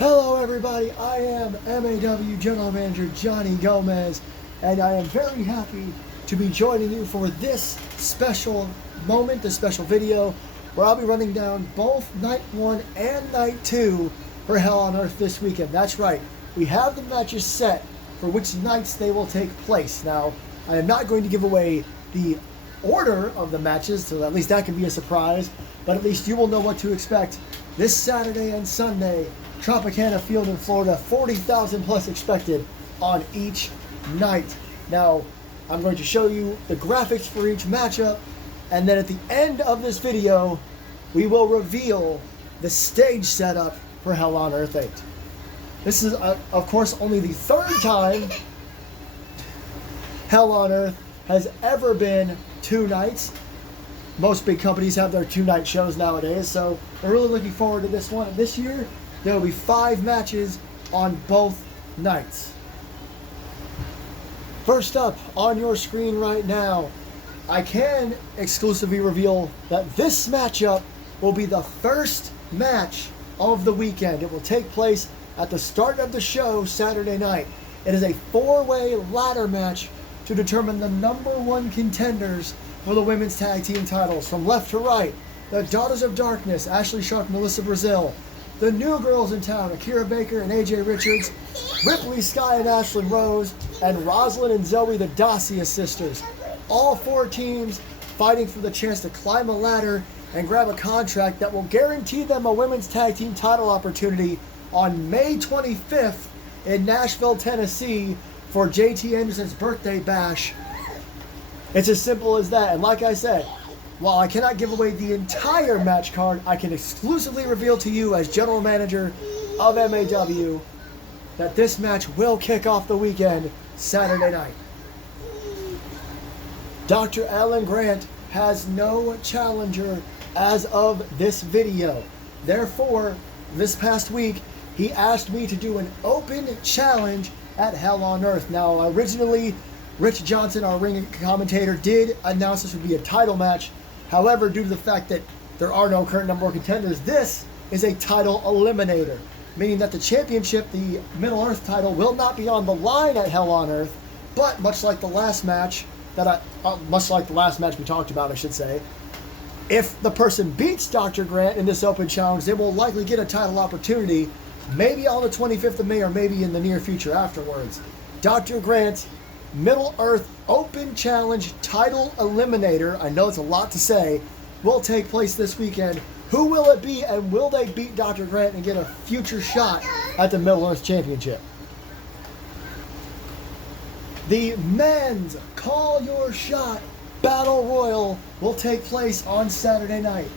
Hello everybody, I am MAW General Manager Johnny Gomez, and I am very happy to be joining you for this special moment, this special video, where I'll be running down both Night 1 and Night 2 for Hell on Earth this weekend. That's right, we have the matches set for which nights they will take place. Now, I am not going to give away the order of the matches, so at least that can be a surprise, but at least you will know what to expect this Saturday and Sunday. Tropicana Field in Florida, 40,000 plus expected on each night. Now, I'm going to show you the graphics for each matchup, and then at the end of this video, we will reveal the stage setup for Hell on Earth VIII. This is, of course, only the third time Hell on Earth has ever been 2 nights. Most big companies have their 2-night shows nowadays, so we're really looking forward to this one. This year, there will be 5 matches on both nights. First up on your screen right now, I can exclusively reveal that this matchup will be the first match of the weekend. It will take place at the start of the show Saturday night. It is a 4-way ladder match to determine the #1 contenders for the women's tag team titles. From left to right, the Daughters of Darkness, Ashley Sharp, Melissa Brazil. The new girls in town, Akira Baker and AJ Richards, Ripley Sky and Ashlyn Rose, and Rosalind and Zoe, the Dacia sisters. All 4 teams fighting for the chance to climb a ladder and grab a contract that will guarantee them a women's tag team title opportunity on May 25th in Nashville, Tennessee for JT Anderson's birthday bash. It's as simple as that. And like I said, while I cannot give away the entire match card, I can exclusively reveal to you as General Manager of MAW that this match will kick off the weekend Saturday night. Dr. Alan Grant has no challenger as of this video. Therefore, this past week, he asked me to do an open challenge at Hell on Earth. Now, originally, Rich Johnson, our ring commentator, did announce this would be a title match. However, due to the fact that there are no current #1 contenders, this is a title eliminator, meaning that the championship, the Middle Earth title, will not be on the line at Hell on Earth, but much like the last match we talked about, I should say, if the person beats Dr. Grant in this open challenge, they will likely get a title opportunity, maybe on the 25th of May or maybe in the near future afterwards. Dr. Grant, Middle Earth Open Challenge Title Eliminator, I know it's a lot to say, will take place this weekend. Who will it be, and will they beat Dr. Grant and get a future shot at the Middle Earth Championship? The men's Call Your Shot Battle Royal will take place on Saturday night.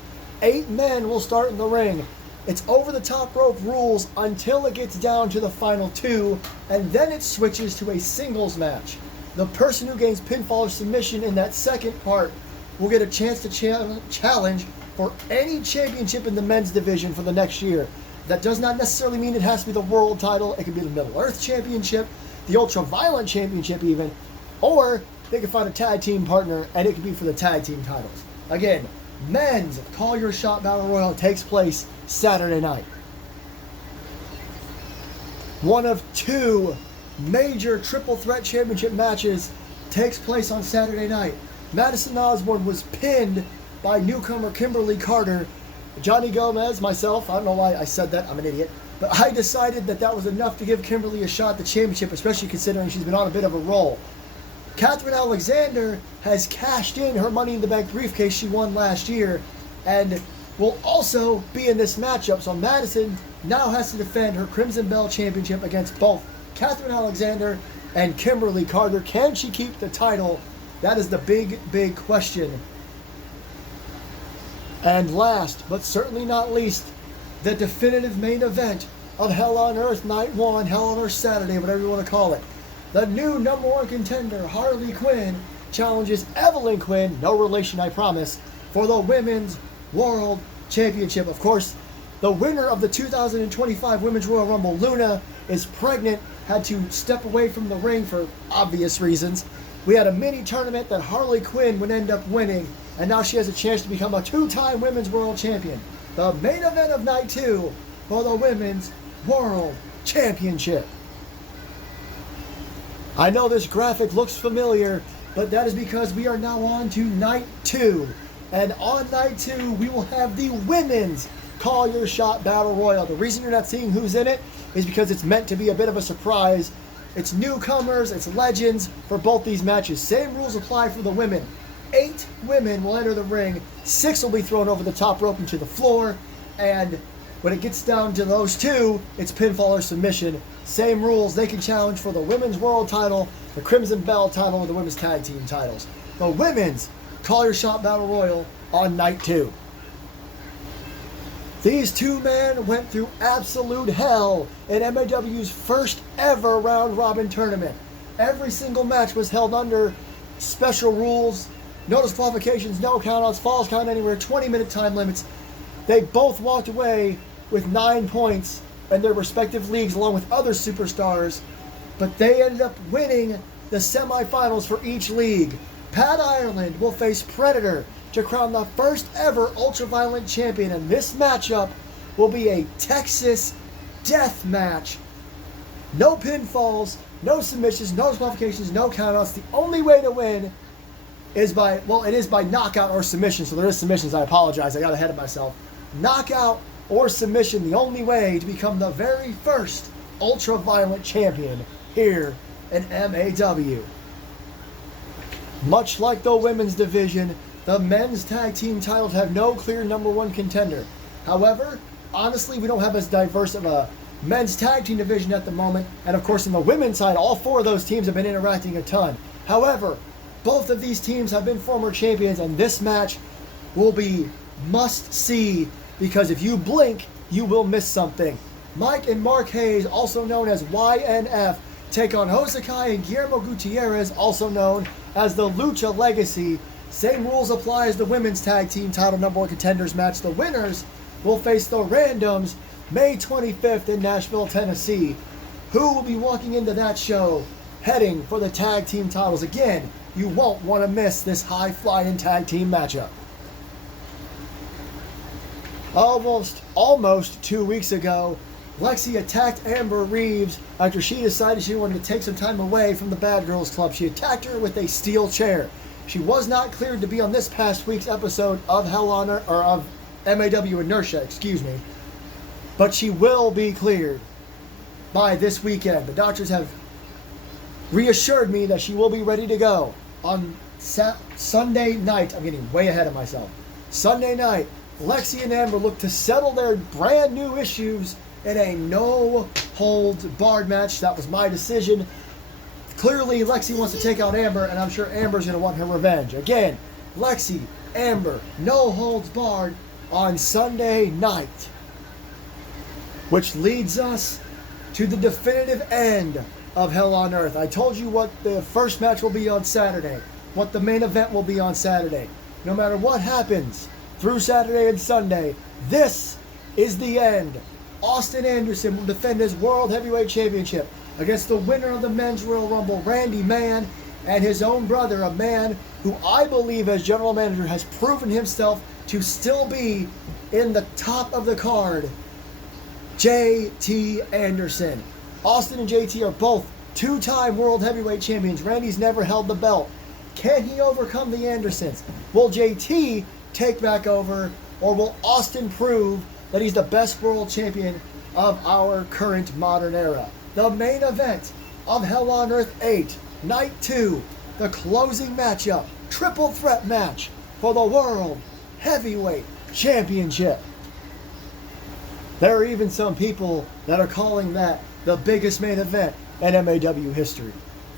8 men will start in the ring. It's over the top rope rules until it gets down to the final 2, and then it switches to a singles match. The person who gains pinfall or submission in that second part will get a chance to challenge for any championship in the men's division for the next year. That does not necessarily mean it has to be the world title. It could be the Middle Earth Championship, the Ultra-Violent Championship even, or they can find a tag team partner, and it could be for the tag team titles. Again, men's Call Your Shot Battle Royal takes place Saturday night. One of 2 major triple threat championship matches takes place on Saturday night. Madison Osborne was pinned by newcomer Kimberly Carter. Johnny Gomez, myself, I don't know why I said that, I'm an idiot, but I decided that that was enough to give Kimberly a shot at the championship, especially considering she's been on a bit of a roll. Catherine Alexander has cashed in her Money in the Bank briefcase she won last year and will also be in this matchup. So Madison now has to defend her Crimson Bell Championship against both Catherine Alexander and Kimberly Carter. Can she keep the title? That is the big, big question. And last, but certainly not least, the definitive main event of Hell on Earth Night 1, Hell on Earth Saturday, whatever you want to call it. The new #1 contender, Harley Quinn, challenges Evelyn Quinn, no relation I promise, for the Women's World Championship. Of course, the winner of the 2025 Women's Royal Rumble, Luna, is pregnant, had to step away from the ring for obvious reasons. We had a mini tournament that Harley Quinn would end up winning, and now she has a chance to become a 2-time Women's World Champion. The main event of Night 2 for the Women's World Championship. I know this graphic looks familiar, but that is because we are now on to night 2. And on night 2, we will have the women's Call Your Shot Battle Royal. The reason you're not seeing who's in it is because it's meant to be a bit of a surprise. It's newcomers, it's legends for both these matches. Same rules apply for the women. 8 women will enter the ring, 6 will be thrown over the top rope into the floor, and when it gets down to those 2, it's pinfall or submission. Same rules, they can challenge for the women's world title, the Crimson Bell title, and the women's tag team titles. The women's Call Your Shot Battle Royal on night 2. These two men went through absolute hell in MAW's first ever round robin tournament. Every single match was held under special rules, no disqualifications, no countouts, falls count anywhere, 20-minute time limits. They both walked away with 9 points in their respective leagues along with other superstars, but they ended up winning the semifinals for each league. Pat Ireland will face Predator to crown the first ever ultraviolent champion, and this matchup will be a Texas death match. No pinfalls, no submissions, no disqualifications, no countouts. The only way to win is by, well, it is by knockout or submission, so there is submissions. I apologize, I got ahead of myself. Knockout or submission, the only way to become the very first ultraviolent champion here in MAW. Much like the women's division, the men's tag team titles have no clear number 1 contender. However, honestly, we don't have as diverse of a men's tag team division at the moment. And of course, on the women's side, all 4 of those teams have been interacting a ton. However, both of these teams have been former champions, and this match will be must-see because if you blink, you will miss something. Mike and Mark Hayes, also known as YNF, take on Hosakai and Guillermo Gutierrez, also known as the Lucha Legacy. Same rules apply as the women's tag team title number 1 contenders match. The winners will face the Randoms May 25th in Nashville, Tennessee. Who will be walking into that show heading for the tag team titles? Again, you won't want to miss this high-flying tag team matchup. Almost 2 weeks ago, Lexi attacked Amber Reeves after she decided she wanted to take some time away from the Bad Girls Club. She attacked her with a steel chair. She was not cleared to be on this past week's episode of Hell On Earth, or of MAW Inertia, excuse me. But she will be cleared by this weekend. The doctors have reassured me that she will be ready to go on Sunday night. I'm getting way ahead of myself. Sunday night, Lexi and Amber look to settle their brand new issues in a no-holds-barred match. That was my decision. Clearly, Lexi wants to take out Amber, and I'm sure Amber's going to want her revenge. Again, Lexi, Amber, no holds barred on Sunday night. Which leads us to the definitive end of Hell on Earth. I told you what the first match will be on Saturday, what the main event will be on Saturday. No matter what happens through Saturday and Sunday, this is the end. Austin Anderson will defend his World Heavyweight Championship against the winner of the Men's Royal Rumble, Randy Mann, and his own brother, a man who I believe as general manager has proven himself to still be in the top of the card, JT Anderson. Austin and JT are both 2-time World Heavyweight Champions. Randy's never held the belt. Can he overcome the Andersons? Will JT take back over, or will Austin prove that he's the best world champion of our current modern era? The main event of Hell on Earth 8, Night 2, the closing matchup, triple threat match for the World Heavyweight Championship. There are even some people that are calling that the biggest main event in MAW history.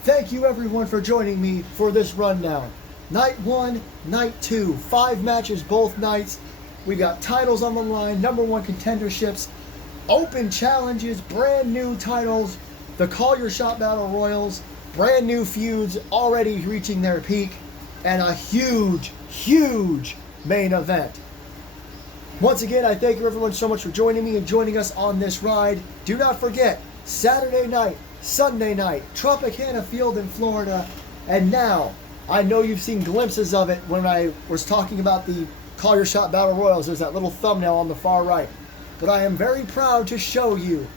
Thank you everyone for joining me for this rundown. Night 1, Night 2, 5 matches both nights. We got titles on the line, number 1 contenderships, open challenges, brand new titles, the Call Your Shot Battle Royals, brand new feuds already reaching their peak, and a huge, huge main event. Once again, I thank you everyone so much for joining me and joining us on this ride. Do not forget, Saturday night, Sunday night, Tropicana Field in Florida, and now, I know you've seen glimpses of it when I was talking about the Call Your Shot Battle Royals. There's that little thumbnail on the far right. But I am very proud to show you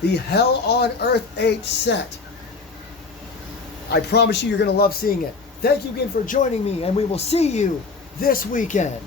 the Hell on Earth VIII set. I promise you, you're going to love seeing it. Thank you again for joining me, and we will see you this weekend.